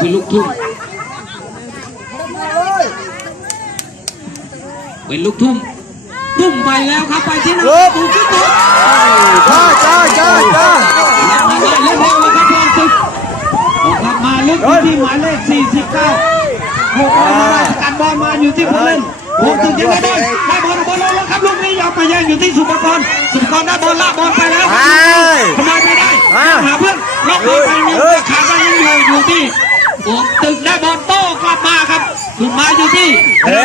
เป็นลูกทุ่งเป็นลูกทุ่งทุ่มไปแล้วครับไปที่นั่นถูกที่ตุ๊กจ้าเล่นเร็วครับพรศึกออกกลับมาเล่นที่หมายเลข49 6มาสกัดบอลมาอยู่ที่ผู้เล่นพรศึกยังไม่ได้บอลลงแล้วครับลูกนี้ยอมไปแย่งอยู่ที่สุภกรได้บอลละบอลไปแล้วทำไมไม่ได้หาเพื่อนล็อกบอลไปมีขาดยังอยู่ที่ตึกได้บอลโต้กลับมาครับถึงมาอยู่ที่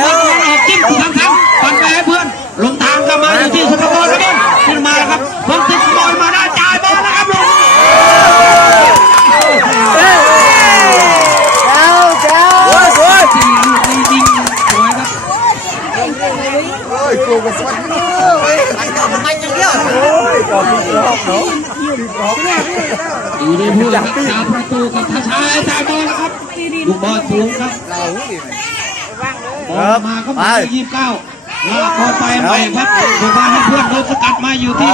บอลออกจิ้มทางปั่นไปให้เพื่อนลงทางกลับมาอยู่ที่สุภกรครับขึ้นมาครับพรศึกบอลมาได้จ่ายบอลนะครับลูกสวยจริงสวยครับกูกับสวัสดีเลยมันยังเยอะก็มีรอบเนาะดีเพื่อนรักษาประตูกับทชายจ่ายบอลนะครับลูกบอลสูงครับบอลมาก็มา29ลากบอลไปใหม่ครับถูกมาให้เพื่อนโดนสกัดมาอยู่ที่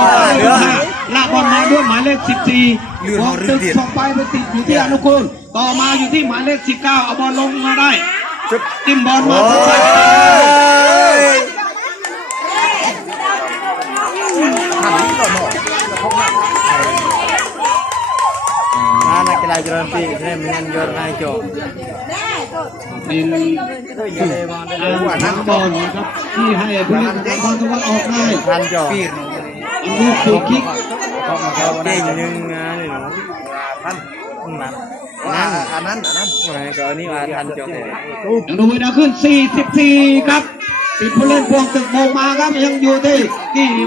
ลากบอลมาด้วยหมายเลข14บอลตึกส่งไปติดอยู่ที่อนุกูลต่อมาอยู่ที่หมายเลข19เอาบอลลงมาได้จิ้มบอลมานักกีฬาโอลิมปิกเนี่ยมันยังโยนให้จบเป็นนักบอลนะครับที่ให้ผู้เล่นบอลตะวันออกได้ทันจบลูกฟรีคิกเก่งนึงนะนี่หนูท่านอันนั้นก็นี่มาทันจบยังดูเวลาขึ้น44ครับติดผู้เล่นพวงตึกมองมาครับยังอยู่ที่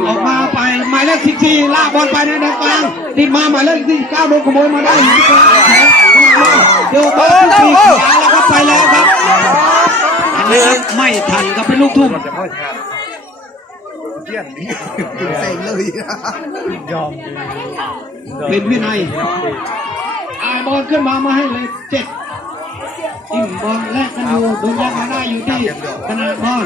ออกมาไปหมายเลข14ลากบอลไปในแดนกลางติดมาหมายเลข9โดนขโมยมาได้อยู่ที่กลางแขนเดี๋ยวบอลที่ขวาแล้วครับไปแล้วครับไม่ทันครับเป็นลูกทุ่มเซ็งเลยยอมเป็นวินัยอายบอลขึ้นมาให้เลย7จิ้มบอลแลกกันอยู่โดนยัดมาได้อยู่ที่ขนาดบอล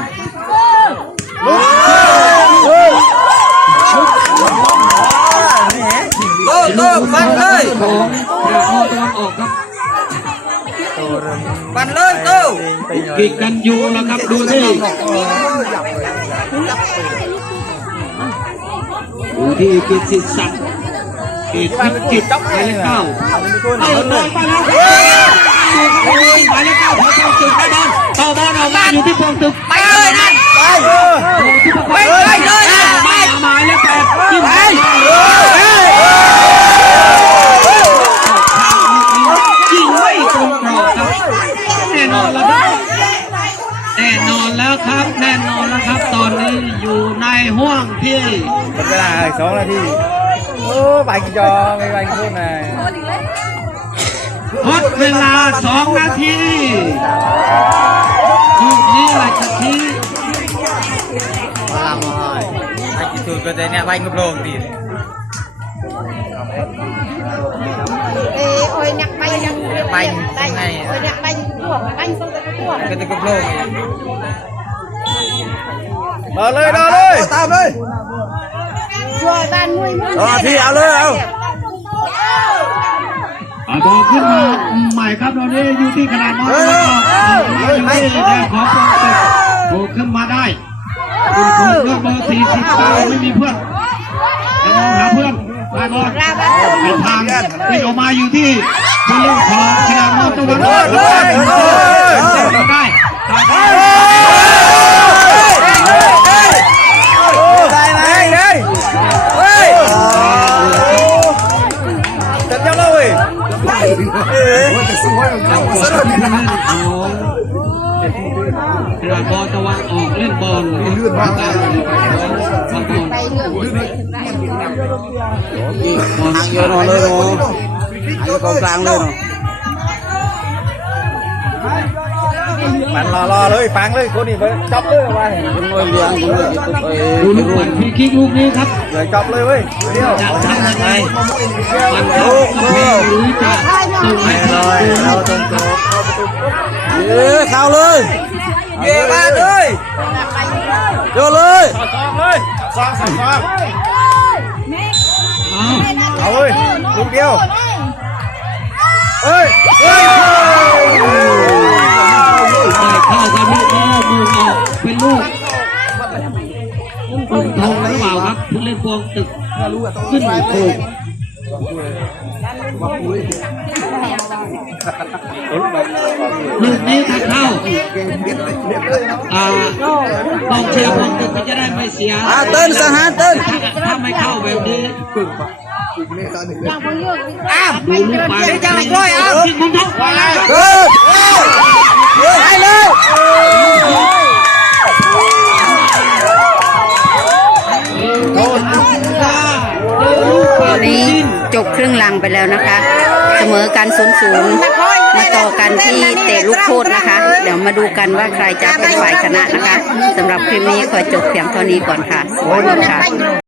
ปั่นเลยของเราเข้าตะวันออกครับปั่นเลยโต้กิกกันอยู่นะครับดูที่กิตติศักดิ์กิตหมายเลข9เอาบอลไปแล้วหมายเลข9พอเข้าตึกได้บอลต่อบอลออกมาอยู่ที่พงตึกไปเลยนั่นไปเลยหมายเลข8จิ้มไปยิงไม่ตรงกรอบครับแน่นอนแล้วครับแน่นอนแล้วครับตอนนี้อยู่ในห่วงที่เวลา2 นาทีโอ้ไปกี่จอไม่ไปกี่คนเลยหมดเวลา2 นาทีลูกนี้อะไรจะชี้ว้าวไอ้กี่ตัวก็จะเนี่ยไปงบลงดิโอ้ยนักไปยังไปไงโอ้ยนักไปทั่วไปส่งแต่ทั่วก็จะงบลงมาเลยตามเลยช่วยบ้านมุ้ยที่เอาเลยเอาบอลขึ้นมาใหม่ครับเราเนี่ยอยู่ที่ขนาดบอลอยู่ที่แดงของโปรตุเกสโผล่ขึ้นมาได้คุณครูเลือกเบอร์49ไม่มีเพื่อนจะมองหาเพื่อนได้บอลเป็นทางติดออกมาอยู่ที่ผู้เล่นของขนาดบอลตะวันออกได้บอลตะวันออกเล่นบอลเลื่อนมาไปเรื่องบอลเยอะเลยเนาะอยู่ตรงกลางเลยเนาะมันรอเลยฟังเลยคนนี้ไปจับเลยว่าคุณลอยเลี้ยงดูลูกบอลพี่คิกลูกนี้ครับเลยจับเลยเว้ยจะทำยังไงมันเข้าหรือจะส่งให้เราต้องจบเข้าเลย เยี่ยมเลยโยเลยสองเอาเลยลูกเดียว เฮ้ยเฮ้ย เข้ากันลูกมือออกเป็นลูกคุณทงหรือเปล่าครับผู้เล่นพวงตึกขึ้นโค้งลูกนี้ถ้าเข้ากองเชียร์พวงตึกจะได้ไม่เสีย เต้นสหาเต้น ถ้าไม่เข้าแบบนี้ อย่างพวกเยอะ ดูลูกไปจะไม่ร้อยที่คุณทงไปแล้ว เฮ้ยให้เลย ตอนนี้จบครึ่งหลังไปแล้วนะคะ เสมอกัน0-0มาต่อกันที่เตะลูกโทษนะคะ เดี๋ยวมาดูกันว่าใครจะเป็นฝ่ายชนะนะคะสำหรับคลิปนี้ขอจบเพียงเท่านี้ก่อนค่ะสวัสดีค่ะ